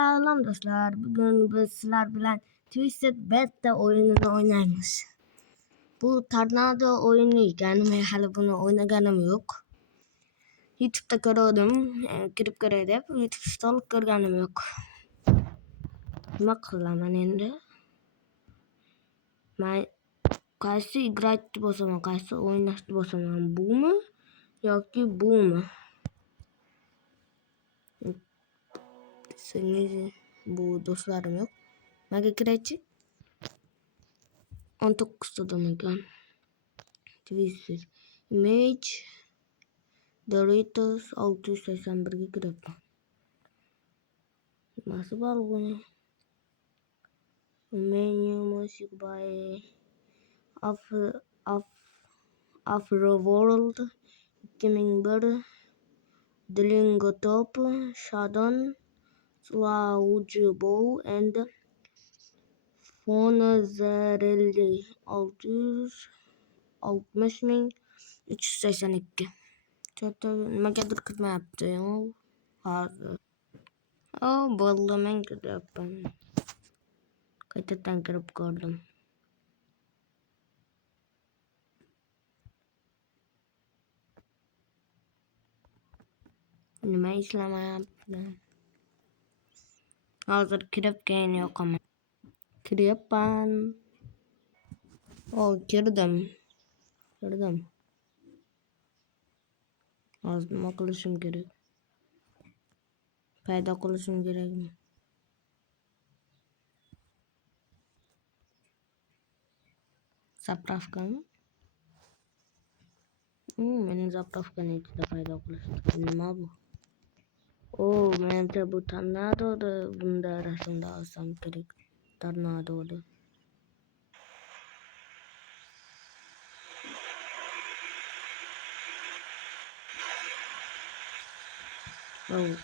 Selam dostlar. Bugün biz sizler bilen Twisted Beta oyununu oynaymış. Bu Tornado oyunu yani hali bunu oynaganım yok. YouTube'da gördüm. Girip gördüm. YouTube'da görganim yok. Nima qilaman endi? Men qaysi igraytni bosaman, qaysi o'ynashni bosaman? Bumi yoki bumi? Senin bu dostlarım yok. Menga kiraychi 19 tudum ekan. Twisted Image Doritos 681'ga kiribman. Nasıl var bunu? Menu Music by Afro World 2001 Dlingo Top Shadon Slaughter Bow and Fonazarelli 660.382. Nimagadir kirmayapti hozir. Bo'ldi, men kiryapman. Qaytadan kirib ko'rdim. Nima ishlamayapti? Hozir kirib keyin yoqaman. Kiryapman. Kirdim. Hozir nima qilishim kerak? Paydo qilishim kerakmi? Zapravkami? Mening zapravkani ichida paydo qilishdi. Nima bu? Menimcha bu tornadoda bunda rasmda olsam kerak. Tornadoda.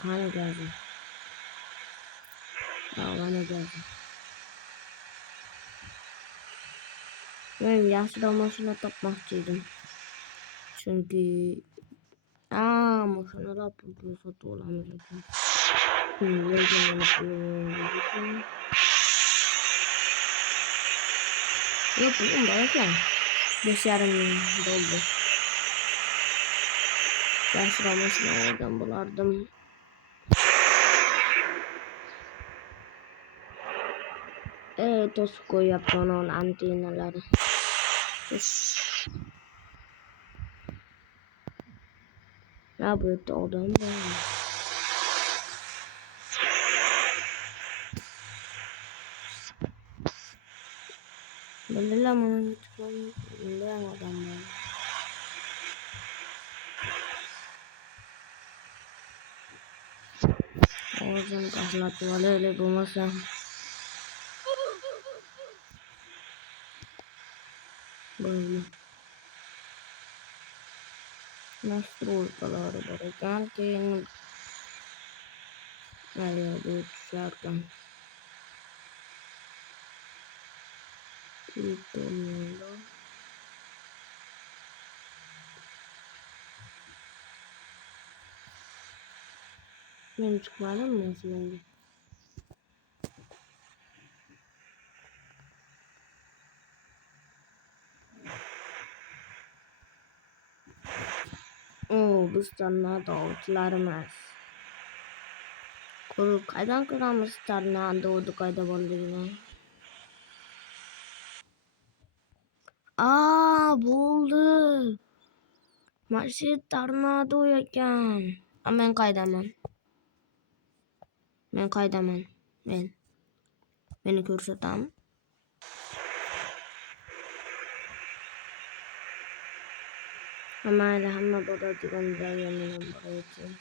Qani gazi? Mana gazi. Men yaxshiroq mashina topmoqchi edim. Chunki mashinalar pulga sotib olamiz ekan. Yo'q, pulim bor ekan. 5,5 ming doldi. Yaxshiroq mashina olgan bo'lardim. To'sib qo'yyapman uni antennalari. Bu yerda odam bor. Bilaman, bilaman odam bor. O'zim taxlatib olaylik bo'lmasa. Böyle. Настройкалары бар ekan, keyin mana bu tushlardan tutoriallar. Men chiqmadimmi sizlarga? Biz tornado ovchilarimiz. Qaydan ko'ramiz tornadoni qayda borligini? Bo'ldi. Mana shu tornado ekan. Men qaydaman? Meni ko'rsatami? Mayli, hamma boradigan joyga men borayotgan.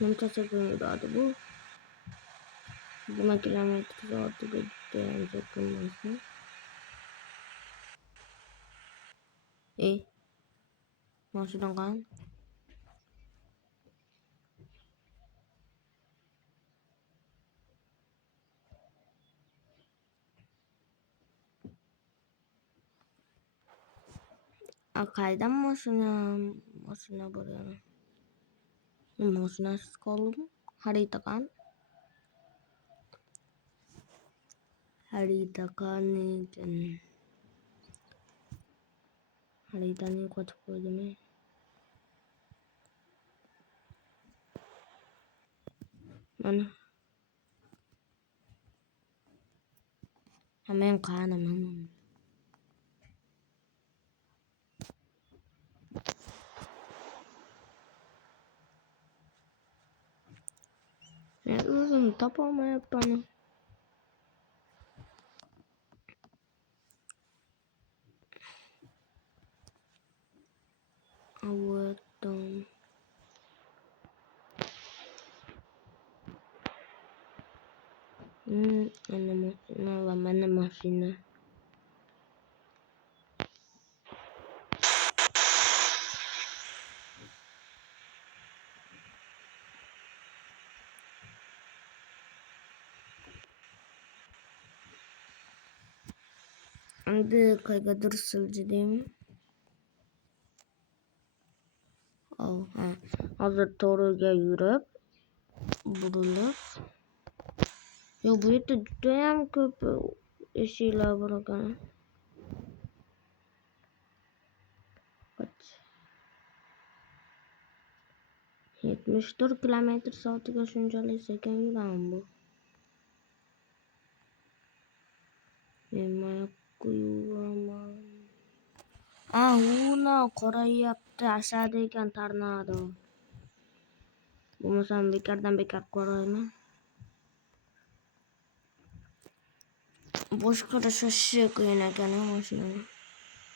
Nimcha sekin yuradi bu. 20 km/soatga judayam sekin bo'lsa. Mashinadan qani? Qaydan mashina bor yana? Maşinasiz kaldım. Harita kan. Harita kan neydi? Haritayı katıp koydum. Mana? Hemen kanım hemen. Ne uzun tapama yapanım. Awatam. Ana masina. Anda kaygıdır sılcı değil mi? Oh, ha. Hazır toruga yürüp burulup. Ya bu yette dünyam köp eşiyle bırakan. Kaç? 74 kilometre saatiga shunchalik sekin yuraman bu. Nimaga yuraman? Una qorayapti aşağıda ekan tornado. Bo'lmasam bekardan bekar qorayman. Boshqada shoshib qo'ygan ekan mashinani.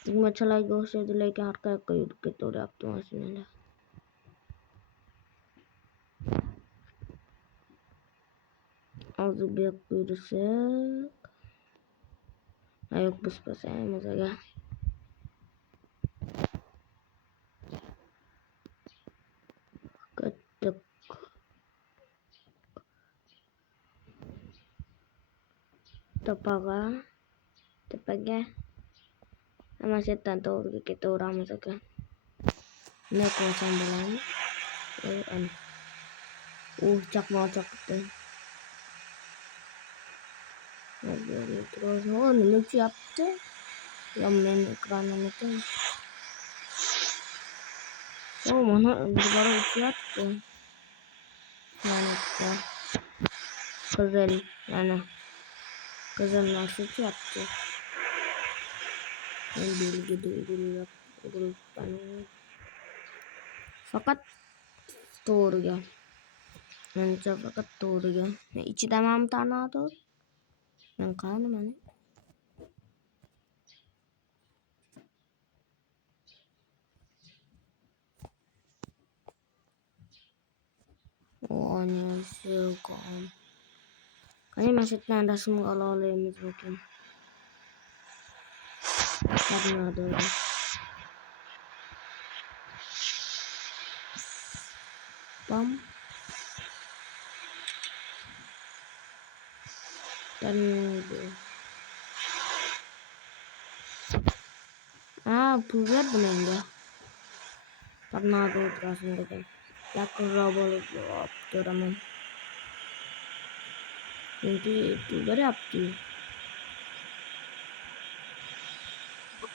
Tugmachalarga o'xshaydi, lekin har qayoqqa yurib ketaveryapti mashinalar. Hozir bu yoqqa yursak. Ayoq biz pasaymiz aga. Ketdik. Tepaga. Ama setan to'g'riga ketaveramiz ekan. Ne qilsam bo'ladi? Ana. Chaqmoq chaqdi. Terus nima yaptı? Ya men ekranımda. Oh mana baru uçuyordu. Yani işte. Kızıl yani. Kızıl nasıl uçuyordu? Ben bilgi duygulayıp fakat doğru gel. Bence fakat doğru gel. İçi demem tornado. Ben kanım hani. O annesi kan. Kayaknya maksudnya ada semua oleh mungkin. Tornado. Bam. Dan pulgar bener ya. Tornado terus kan. Yak robol teman. Nanti pulgar yaptı.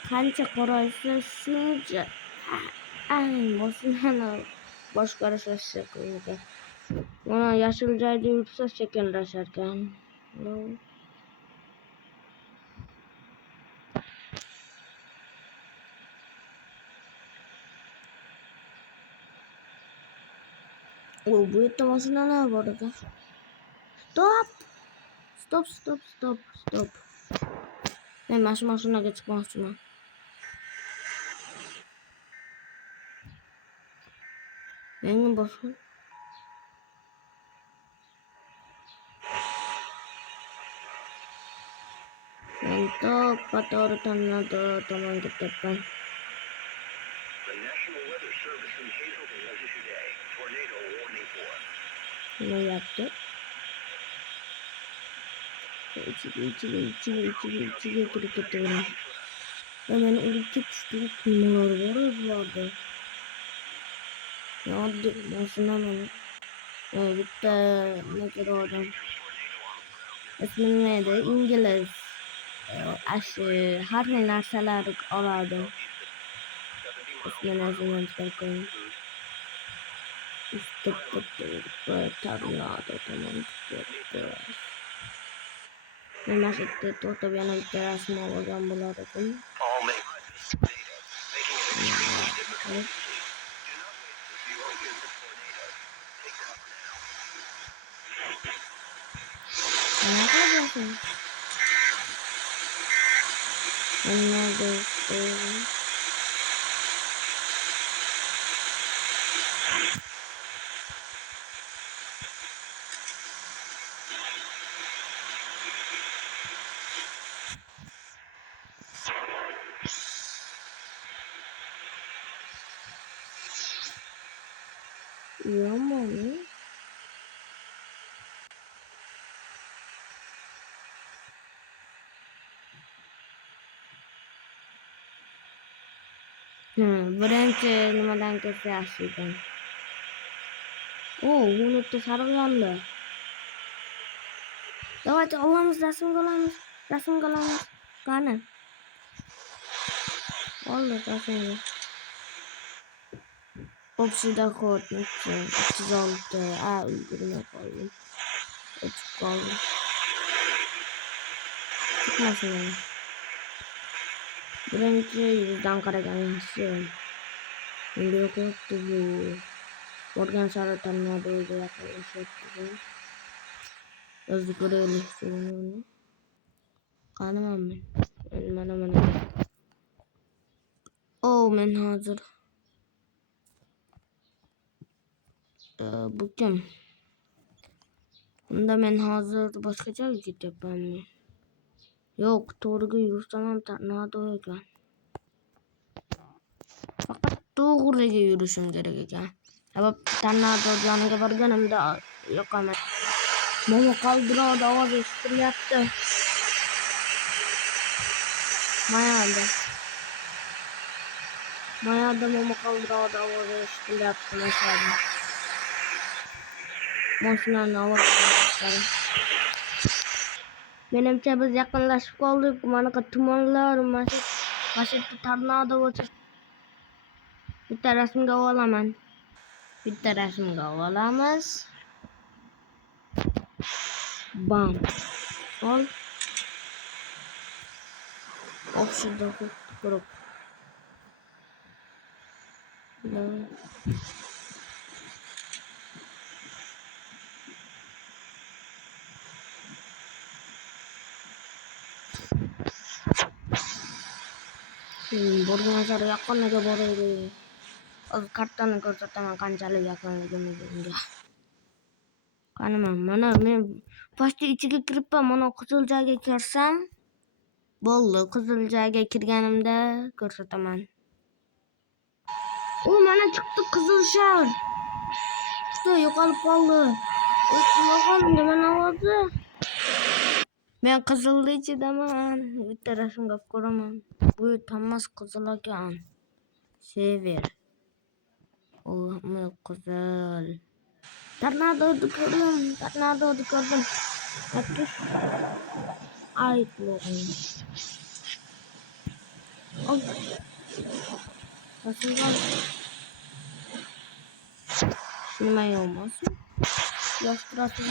Kancha koraysa shuncha. Boshini boshqarish kerak. Mana yashil joyda yursa sekinlashar ekan. Bu yerda mashinalar bor ekan. Stop. Men mashinaga chiqmoqchiman. Menga boshqa. Mantap, pator tornado tomon ketyapman. Nima yaptı? İçiga kirib ketaveram. Meni urib ketishdi, nimalar bor o'zlarda. Ya boşuna bitta nega odam. İsmi neydi? İngiliz. Aşı har xil narsalar oladi. İsmini o'zimdan chiqarib qo'ying. Tornado tomon ketdi. Men mana shu yerda to'xtab yana bitta rasm olgan bo'lar edim. Nima qilyapsan? Nerede? Yaman. Birinchi nimadan ketsa yaxshi ekan. Unutdi sarg'andi. Давайте olamiz, rasmga olamiz. Rasmga olamiz. Qani? Oldi rasmga. Общий доход 306. Ulgurmay qoldim. O'tib qoldim. Chiqmasin. Birinchi yuzdan qaragan yaxshi. Endi yo'qotdi bu. Borgan sari tornadoga yaqinlashyapti. O'zi ko'raylik shuni. Qanaman men? Mana. Men hozir bu kim? Unda men hozir boshqacha ketyapmanmi? Yo'q, to'g'riga yursam ham tornado ekan. Faqat to'g'riga yurishim kerak ekan. Sabab tornado yoniga borganimda yo'qaman. Momo qaldiroqda ovoz eshitilyapti. Mayada momo qaldiroqda ovoz eshitilyapti mesela. Mashinani ovoz eshitadi. Menimcha biz yaqinlashib qoldik. Manaqa tumanlar, mana shu tornado bo'lsa. Bitta rasmga olamiz. Bam. Ol. Общий grup. Borgan sari yaqiniga boraylik. Kartani ko'rsataman qanchalik yaqinligimizga. Qanaman, mana men pochta ichiga kiribman, mana qizil joyga kirsam bo'ldi. Qizil joyga kirganimda ko'rsataman. Mana chiqdi qizil shar. Chiqdi, yo'qolib qoldi. O'tmagan mana ovozi. Men qizilni ichidaman. Bitta rasmga ko'raman. Bu Thomas qizil ekan. Sever. Qizil. Tornado'ni ko'rdim. Ay, Logan. Nima olmasın? Yaştırasın.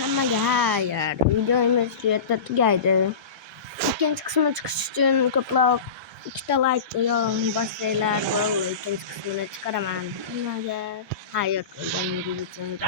Hammaga hayır. Videomiz shu yerda tugaydi. İkinci kısmına chiqish uchun ko'proq 2 ta like bossanglar, ikinci kısmını çıkaraman. Hammaga hayır ko'rganingiz uchun